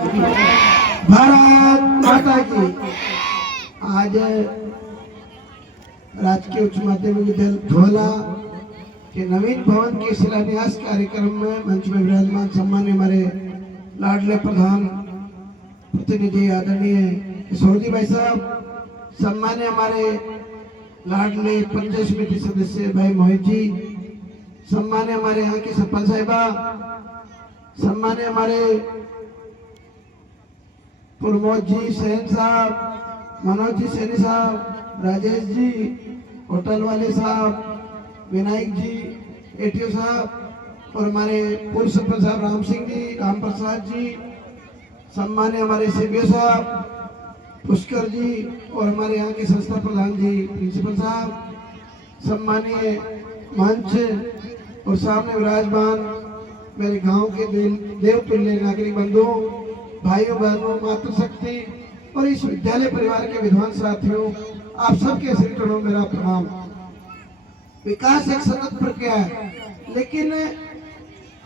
भारत माता की। आज राजकीय उच्च माध्यमिक विद्यालय धोला के नवीन भवन के शिलान्यास कार्यक्रम में मंच में विराजमान सम्मान्य हमारे लाडले प्रधान प्रतिनिधि आदरणीय किशोर जी भाई साहब, सम्मान्य हमारे लाडले पंचायत समिति सदस्य भाई मोहित जी, सम्मान्य हमारे यहाँ की सरपंच साहिबा, सम्मान्य हमारे प्रमोद जी सैन साहब, मनोज जी सैनी साहब, राजेश जी होटल वाले साहब, विनायक जी एटीओ साहब और हमारे पूर्व सरपंच साहब राम सिंह जी, राम प्रसाद जी, सम्मान्य हमारे सीबीओ साहब पुष्कर जी और हमारे यहाँ के संस्था प्रधान जी प्रिंसिपल साहब, सम्मानीय मंच और सामने विराजमान मेरे गांव के देवतुल्य नागरिक बंधुओं, भाइयों बहनों, मातृशक्ति और इस विद्यालय परिवार के विद्वान साथियों, आप सबके श्री चरणों मेरा प्रणाम। विकास एक सतत प्रक्रिया है, लेकिन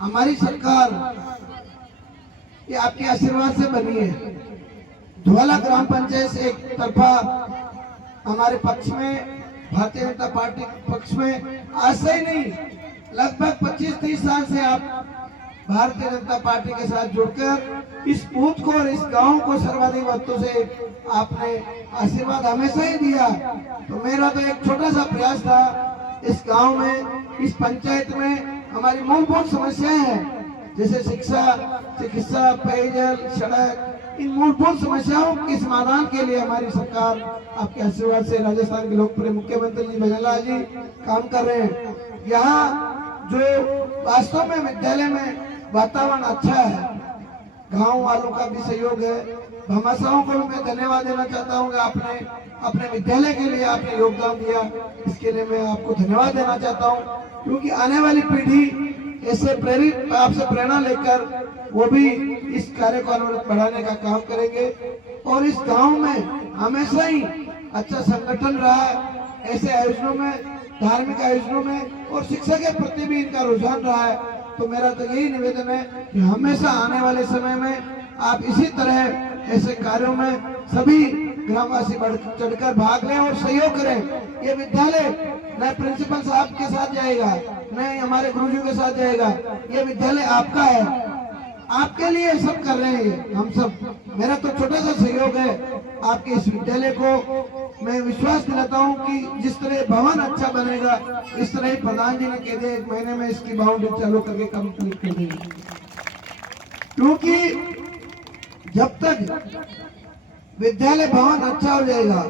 हमारी सरकार ये आपके आशीर्वाद से बनी है। धोला ग्राम पंचायत से एक तरफा हमारे पक्ष में, भारतीय जनता पार्टी के पक्ष में आज से ही नहीं, लगभग 25-30 साल से आप भारतीय जनता पार्टी के साथ जुड़कर इस बूथ को और इस गांव को सर्वाधिक वक्तों से आपने आशीर्वाद हमेशा ही दिया। तो मेरा तो एक छोटा सा प्रयास था, इस गांव में, इस पंचायत में हमारी मूलभूत समस्याएं हैं, जैसे शिक्षा, चिकित्सा, पेयजल, सड़क, इन मूलभूत समस्याओं के समाधान के लिए हमारी सरकार आपके आशीर्वाद से राजस्थान के लोकप्रिय मुख्यमंत्री जी भजन लाल जी काम कर रहे हैं। यहाँ जो वास्तव में विद्यालय में वातावरण अच्छा है, गांव वालों का भी सहयोग है, भामाशाहों को भी मैं धन्यवाद देना चाहता हूँ कि आपने अपने विद्यालय के लिए आपने योगदान दिया, इसके लिए मैं आपको धन्यवाद देना चाहता हूँ। क्योंकि आने वाली पीढ़ी ऐसे प्रेरित, आपसे प्रेरणा लेकर वो भी इस कार्य को अनवरत बढ़ाने का काम करेंगे। और इस गांव में हमेशा ही अच्छा संगठन रहा है, ऐसे आयोजनों में, धार्मिक आयोजनों में और शिक्षा के प्रति भी इनका रुझान रहा है। तो मेरा तो यही निवेदन है कि हमेशा आने वाले समय में आप इसी तरह ऐसे कार्यों में सभी ग्रामवासी बढ़ चढ़कर भाग लें और सहयोग करें। ये विद्यालय न प्रिंसिपल साहब के साथ जाएगा, न हमारे गुरुजी के साथ जाएगा, ये विद्यालय आपका है, आपके लिए सब कर रहे हैं हम सब। मेरा तो छोटा सा सहयोग है आपके इस विद्यालय को। मैं विश्वास दिलाता हूं कि जिस तरह भवन अच्छा बनेगा, इस तरह ही प्रधान जी ने कह दिया 1 महीने में इसकी बाउंड्री चालू करके कंप्लीट कर देंगे। क्योंकि जब तक विद्यालय भवन अच्छा हो जाएगा,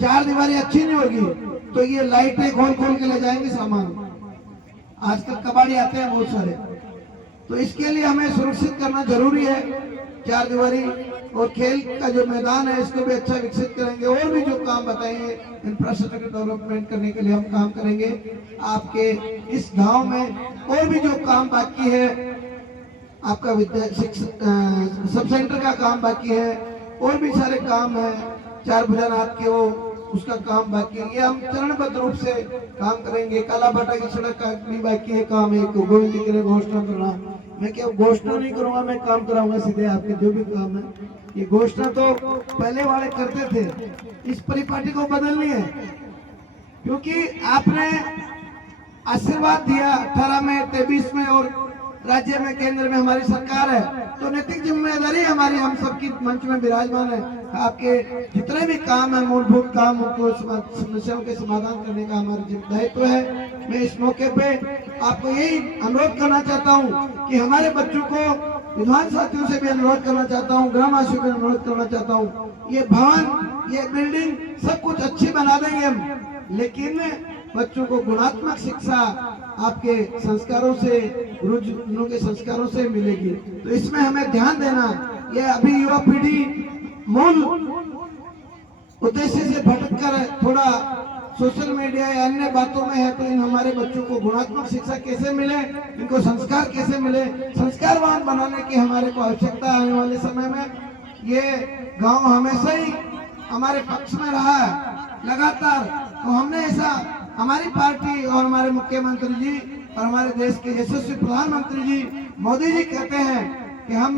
4 दीवारें अच्छी नहीं होगी, तो ये लाइटें खोल खोल के ले जाएंगे सामान। आजकल कबाड़ी आते हैं बहुत सारे, तो इसके लिए हमें सुरक्षित करना जरूरी है 4 दीवारी। और खेल का जो मैदान है इसको भी अच्छा विकसित करेंगे। और भी जो काम बताएंगे इंफ्रास्ट्रक्चर डेवलपमेंट करने के लिए हम काम करेंगे। आपके इस गांव में और भी जो काम बाकी है, आपका सब सेंटर का काम बाकी है, और भी सारे काम है, 4 भुजानाथ के वो उसका काम बाकी है। ये हम चरणबद्ध रूप से काम करेंगे। कालाबाटा की सड़क का भी बाकी है काम, एक गोविंद जी के लिए घोषणा करना। मैं क्या घोषणा नहीं करूंगा, मैं काम कराऊंगा सीधे। आपके जो भी काम है, ये घोषणा तो पहले वाले करते थे, इस परिपाटी को बदलनी है। क्योंकि आपने आशीर्वाद दिया 18 में, 23 में और राज्य में, केंद्र में हमारी सरकार है, तो नैतिक जिम्मेदारी हमारी हम सबकी मंच में विराजमान है। आपके जितने भी काम है, मूलभूत काम, उनको समस्याओं के समाधान करने का हमारा दायित्व है। मैं इस मौके पे आपको यही अनुरोध करना चाहता हूँ कि हमारे बच्चों को, विद्वान साथियों से भी अनुरोध करना चाहता हूँ, ग्रामवासियों से अनुरोध करना चाहता हूँ, ये भवन, ये बिल्डिंग सब कुछ अच्छी बना देंगे हम, लेकिन बच्चों को गुणात्मक शिक्षा आपके संस्कारों से, गुरुजनों के संस्कारों से मिलेगी। तो इसमें हमें ध्यान देना। ये अभी युवा पीढ़ी मूल उद्देश्य से भटककर थोड़ा सोशल मीडिया या अन्य बातों में है। तो इन हमारे बच्चों को गुणात्मक शिक्षा कैसे मिले, इनको संस्कार कैसे मिले, संस्कारवान बनाने की हमारे को आवश्यकता आने वाले समय में। ये गांव हमेशा ही हमारे पक्ष में रहा है लगातार। तो हमने ऐसा, हमारी पार्टी और हमारे मुख्यमंत्री जी और हमारे देश के यशस्वी प्रधानमंत्री जी मोदी जी कहते हैं कि हम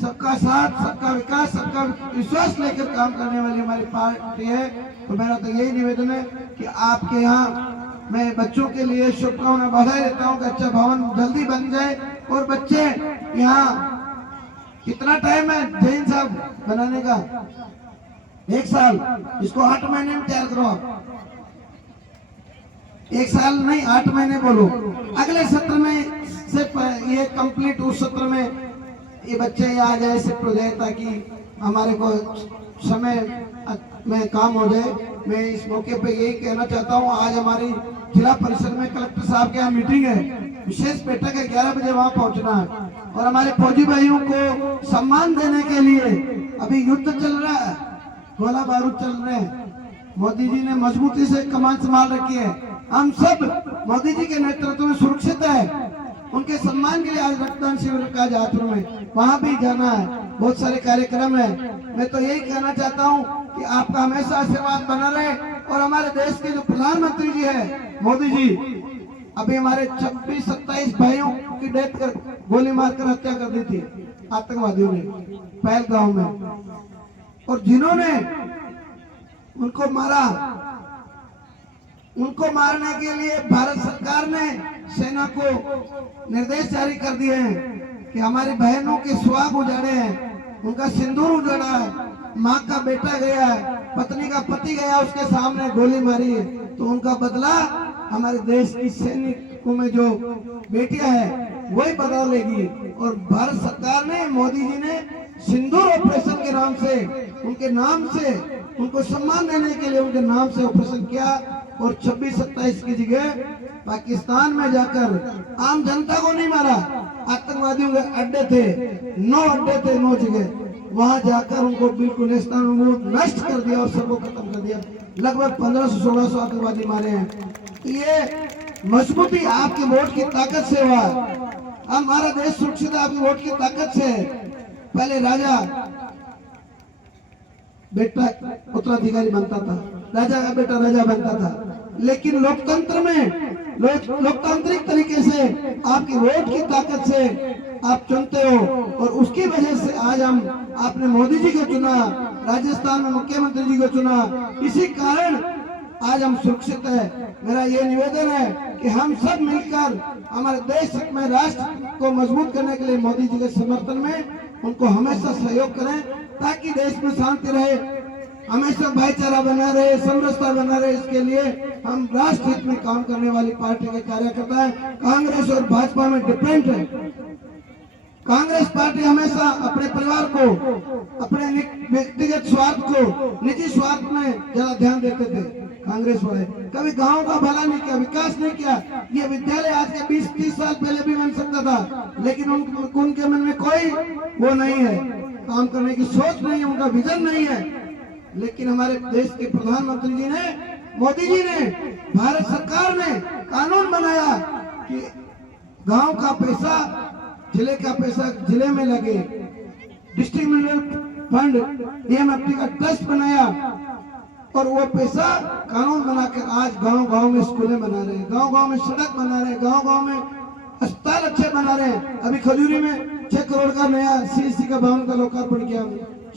सबका साथ, सबका विकास, सबका विश्वास लेकर काम करने वाली हमारी पार्टी है। तो मेरा तो यही निवेदन है कि आपके यहाँ मैं बच्चों के लिए शुभकामना बधाई देता हूँ कि अच्छा भवन जल्दी बन जाए और बच्चे यहाँ कितना टाइम है जैन साहब बनाने का? 1 साल। इसको 8 महीने में तैयार करो आप। 1 साल नहीं, 8 महीने बोलो। अगले सत्र में से ये कंप्लीट, उस सत्र में ये बच्चे आ जाए, शिफ्ट हो जाए, ताकि हमारे को समय में काम हो जाए। मैं इस मौके पे यही कहना चाहता हूँ, आज हमारी जिला परिषद में कलेक्टर साहब के यहाँ मीटिंग है, विशेष बैठक है, 11 बजे वहाँ पहुँचना है। और हमारे फौजी भाइयों को सम्मान देने के लिए अभी युद्ध चल रहा है, गोला बारूद चल रहे हैं। मोदी जी ने मजबूती से कमान संभाल रखी है। हम सब मोदी जी के नेतृत्व में सुरक्षित है। उनके सम्मान के लिए आज रक्तदान शिविर का जातपुर में वहाँ भी जाना है, बहुत सारे कार्यक्रम है। मैं तो यही कहना चाहता हूँ कि आपका हमेशा आशीर्वाद बना रहे। और हमारे देश के जो प्रधानमंत्री जी है मोदी जी, अभी हमारे 26-27 भाइयों की डेथ कर, गोली मारकर हत्या कर दी थी आतंकवादियों ने पहलगांव में, और जिन्होंने उनको मारा, उनको मारने के लिए भारत सरकार ने सेना को निर्देश जारी कर दिए हैं कि हमारी बहनों के सुहाग उजाड़े हैं, उनका सिंदूर उजाड़ा है, माँ का बेटा गया है, पत्नी का पति गया, उसके सामने गोली मारी है, तो उनका बदला हमारे देश की सैनिकों में जो बेटियां हैं वही बदला लेगी। और भारत सरकार ने, मोदी जी ने सिंदूर ऑपरेशन के नाम से, उनके नाम से, उनको सम्मान देने के लिए उनके नाम से ऑपरेशन किया। और 26-27 की जगह पाकिस्तान में जाकर आम जनता को नहीं मारा, आतंकवादियों के अड्डे थे, 9 अड्डे थे, 9 जगह, वहां जाकर उनको बिल्कुल नष्ट कर दिया और सबको खत्म कर दिया। लगभग 1500-1600 आतंकवादी मारे हैं। ये मजबूती आपके वोट की ताकत से हुआ। हमारा देश सुरक्षित आपकी वोट की ताकत से। पहले राजा बेटा उत्तराधिकारी बनता था, राजा का बेटा राजा बनता था, लेकिन लोकतंत्र में लोकतांत्रिक तरीके से आपकी वोट की ताकत से आप चुनते हो। और उसकी वजह से आज हम, आपने मोदी जी को चुना, राजस्थान में मुख्यमंत्री जी को चुना, इसी कारण आज हम सुरक्षित है। मेरा ये निवेदन है कि हम सब मिलकर हमारे देश में राष्ट्र को मजबूत करने के लिए मोदी जी के समर्थन में उनको हमेशा सहयोग करें, ताकि देश में शांति रहे, हमेशा भाईचारा बना रहे, समरसता बना रहे। इसके लिए हम राष्ट्र हित में काम करने वाली पार्टी के कार्यकर्ता है। कांग्रेस और भाजपा में डिफरेंट है। कांग्रेस पार्टी हमेशा अपने परिवार को, अपने व्यक्तिगत स्वार्थ को, निजी स्वार्थ में ज्यादा ध्यान देते थे। कांग्रेस वाले कभी गांव का भला नहीं किया, विकास नहीं किया। ये विद्यालय आज के 20-30 साल पहले भी बन सकता था, लेकिन उनके मन में कोई वो नहीं है, काम करने की सोच नहीं है, उनका विजन नहीं है। लेकिन हमारे देश के प्रधानमंत्री जी ने, मोदी जी ने, भारत सरकार ने कानून बनाया कि गांव का पैसा, जिले का पैसा जिले में लगे। डिस्ट्रिक्ट मिनरल फंड DMFT का ट्रस्ट बनाया और वो पैसा कानून बनाकर आज गांव-गांव में स्कूलें बना रहे हैं, गांव-गांव में सड़क बना रहे हैं, गांव-गांव में अस्पताल अच्छे बना रहे हैं। अभी खजूरी में 6 करोड़ का नया CSC का भवन का लोकार्पण किया,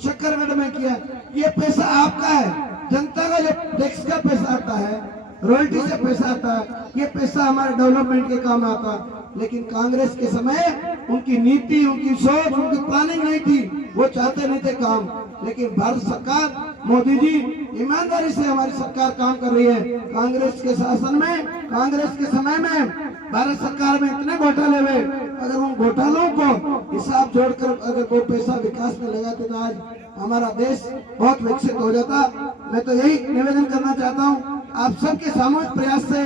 शक्करगढ़ में किया। ये पैसा आपका है, जनता का जो टैक्स का पैसा आता है, रॉयल्टी से पैसा आता है, ये पैसा हमारे डेवलपमेंट के काम आता है। लेकिन कांग्रेस के समय उनकी नीति, उनकी सोच, उनकी प्लानिंग नहीं थी, वो चाहते नहीं थे काम। लेकिन भारत सरकार, मोदी जी ईमानदारी से हमारी सरकार काम कर रही है। कांग्रेस के शासन में, कांग्रेस के समय में भारत सरकार में इतने घोटाले हुए, अगर उन घोटालों को हिसाब जोड़कर अगर वो पैसा विकास में लगाते तो आज हमारा देश बहुत विकसित हो जाता। मैं तो यही निवेदन करना चाहता हूँ, आप सबके सामूहिक प्रयास से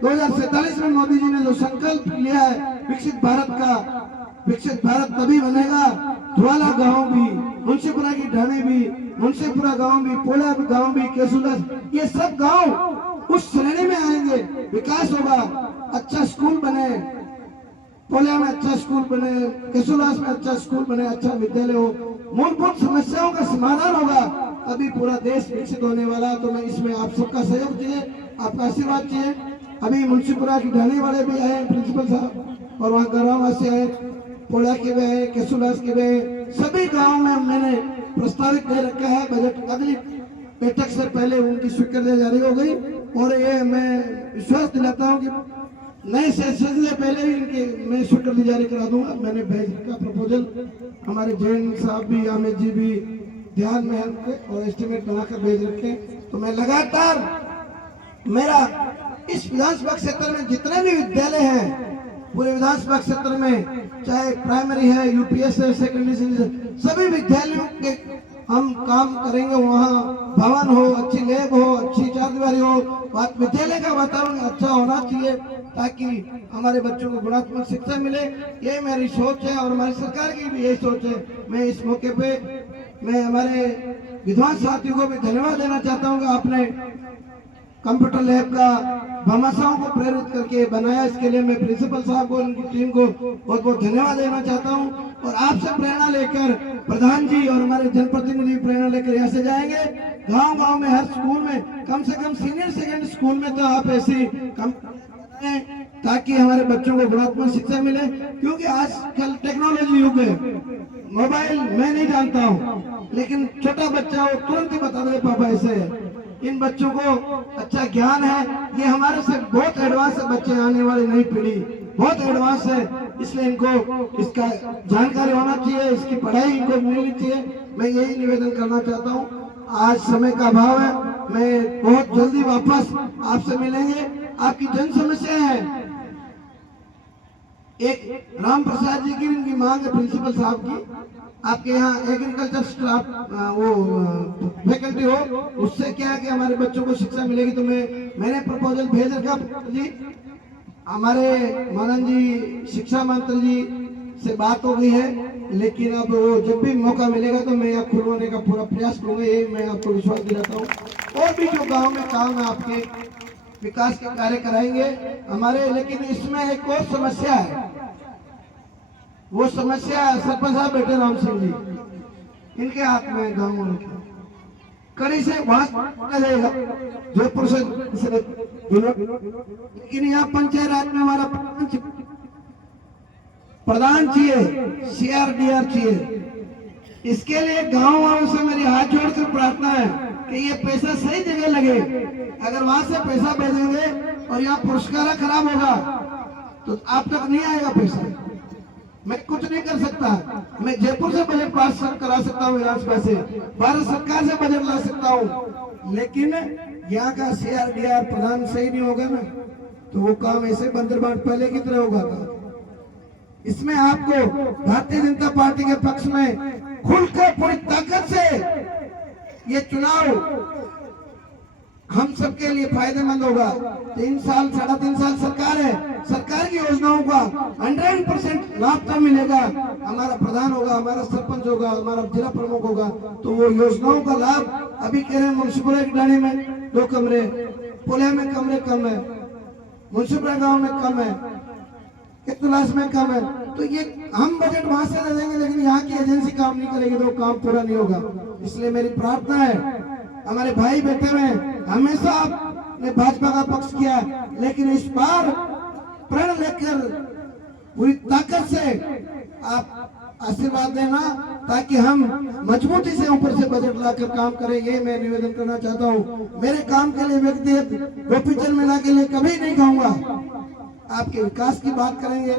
2047 में मोदी जी ने जो संकल्प लिया है विकसित भारत का, विकसित भारत तभी बनेगा, ज्वाला गांव भी, मुंशीपुरा की ढाणी भी, मुंशीपुरा गांव भी, पोला गांव भी, केसुलस, ये सब गांव उस श्रेणी में आएंगे, विकास होगा, अच्छा स्कूल बने, पोला में अच्छा स्कूल बने, केसुलस में अच्छा स्कूल बने, अच्छा विद्यालय हो, मूलभूत समस्याओं का समाधान होगा, तभी पूरा देश विकसित होने वाला। तो मैं इसमें आप सबका सहयोग चाहिए, आपका आशीर्वाद चाहिए। अभी मुंशीपुरा की ढाणी वाले भी आए, प्रिंसिपल साहब, और वहाँ ग्रामवासी आए, पोड़ा के वे केसुलास के वे सभी गांव में मैंने प्रस्तावित दे रखा है। बजट अगली बैठक से पहले उनकी स्वीकृति जारी हो गई और ये मैं विश्वास दिलाता हूँ कि नए सेशन से पहले ही इनके मैं स्वीकृति जारी करा दूंगा। मैंने भेज का प्रपोजल हमारे जैन साहब भी, अमित जी भी ध्यान में है और एस्टिमेट बनाकर भेज रखे। तो मैं लगातार मेरा इस विधानसभा क्षेत्र में जितने भी विद्यालय हैं पूरे विधानसभा क्षेत्र में, चाहे प्राइमरी है, यूपीएस है, सेकेंडरी, सभी विद्यालयों के हम काम करेंगे। वहाँ भवन हो, अच्छी लैब हो, अच्छी चारदीवारी हो, विद्यालय का वातावरण अच्छा होना चाहिए ताकि हमारे बच्चों को गुणात्मक शिक्षा मिले। ये मेरी सोच है और हमारी सरकार की भी यही सोच है। मैं इस मौके पे मैं हमारे विद्वान साथियों को भी धन्यवाद देना चाहता हूँ कि आपने कंप्यूटर लैब का भामाशाहों को प्रेरित करके बनाया। इसके लिए मैं प्रिंसिपल साहब को, उनकी टीम को बहुत बहुत धन्यवाद देना चाहता हूं। और आपसे प्रेरणा लेकर प्रधान जी और हमारे जनप्रतिनिधि प्रेरणा लेकर यहाँ से जाएंगे। गांव गांव में, हर स्कूल में, कम से कम सीनियर सेकेंडरी स्कूल में तो आप ऐसी कम ताकि हमारे बच्चों को गुणात्मक शिक्षा मिले। क्योंकि आजकल टेक्नोलॉजी युग है। मोबाइल मैं नहीं जानता हूँ लेकिन छोटा बच्चा हो तुरंत ही बता दे पापा ऐसे है। इन बच्चों को अच्छा ज्ञान है। ये हमारे से बहुत एडवांस है बच्चे, आने वाली नई पीढ़ी बहुत एडवांस है, इसलिए इनको इसका जानकारी होना चाहिए, इसकी पढ़ाई इनको मिलनी चाहिए। मैं यही निवेदन करना चाहता हूँ। आज समय का अभाव है, मैं बहुत जल्दी वापस आपसे मिलेंगे। आपकी जन समस्या है, एक राम प्रसाद जी की इनकी मांग है प्रिंसिपल साहब की, आपके यहाँ एग्रीकल्चर स्टाफ वो फैकल्टी हो, उससे क्या है कि हमारे बच्चों को शिक्षा मिलेगी। तो मैंने प्रपोजल भेज रखा जी, हमारे मानन जी शिक्षा मंत्री जी से बात हो गई है, लेकिन अब वो जब भी मौका मिलेगा तो मैं यहाँ खुलवाने का पूरा प्रयास करूंगा। ये मैं आपको विश्वास दिलाता हूँ। और भी जो गाँव में काम है आपके विकास के कार्य कराएंगे हमारे। लेकिन इसमें एक और समस्या है, वो समस्या सरपंच साहब बैठे राम सिंह जी, इनके हाथ में गाँव में कड़ी से वहां जाएगा जयपुर से, लेकिन यहाँ पंचायत राज में हमारा प्रधान चाहिए, सीआरडीआर चाहिए। इसके लिए गांव वालों से मेरी हाथ जोड़कर प्रार्थना है कि ये पैसा सही जगह लगे। अगर वहां से पैसा भेजेंगे और यहाँ पुरस्कार खराब होगा तो आप तक नहीं आएगा पैसा। मैं कुछ नहीं कर सकता, मैं जयपुर से बजट पास करा सकता हूँ, विधानसभा से, भारत सरकार से बजट ला सकता हूँ, लेकिन यहाँ का सीआरडीआर प्रधान सही नहीं होगा ना तो वो काम ऐसे बंदर बाट पहले की तरह होगा का। इसमें आपको भारतीय जनता पार्टी के पक्ष में खुलकर पूरी ताकत से ये चुनाव हम सबके लिए फायदेमंद होगा। 3 साल 3.5 साल सरकार है, सरकार की योजनाओं का 100% लाभ तब मिलेगा। हमारा प्रधान होगा, हमारा सरपंच होगा, हमारा जिला प्रमुख होगा तो वो योजनाओं का लाभ अभी कह रहे हैं। मुंशीपुरा की डाणी में 2 कमरे, पोले में कमरे कम है, मुंशीपुरा गाँव में कम है, कितलास में कम है। तो ये हम बजट वहां से दे देंगे लेकिन यहाँ की एजेंसी काम नहीं करेगी तो काम पूरा नहीं होगा। इसलिए मेरी प्रार्थना है, हमारे भाई बैठे हुए हमेशा आपने भाजपा का पक्ष किया, लेकिन इस बार प्रण लेकर पूरी ताकत से आप आशीर्वाद देना ताकि हम मजबूती से ऊपर से बजट लाकर काम करें। ये मैं निवेदन करना चाहता हूँ। मेरे काम के लिए व्यक्तिगत गोपीचंद मीणा के लिए कभी नहीं कहूंगा। आपके विकास की बात करेंगे,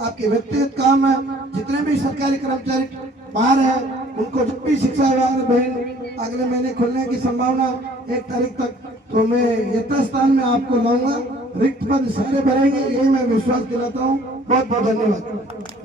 आपके व्यक्तिगत काम है। जितने भी सरकारी कर्मचारी बाहर है उनको जब भी शिक्षा विभाग बहन अगले महीने खुलने की संभावना 1 तारीख तक, तो मैं यथास्थान में आपको लाऊंगा, रिक्त पद सारे भरेंगे, ये मैं विश्वास दिलाता हूँ। बहुत बहुत धन्यवाद।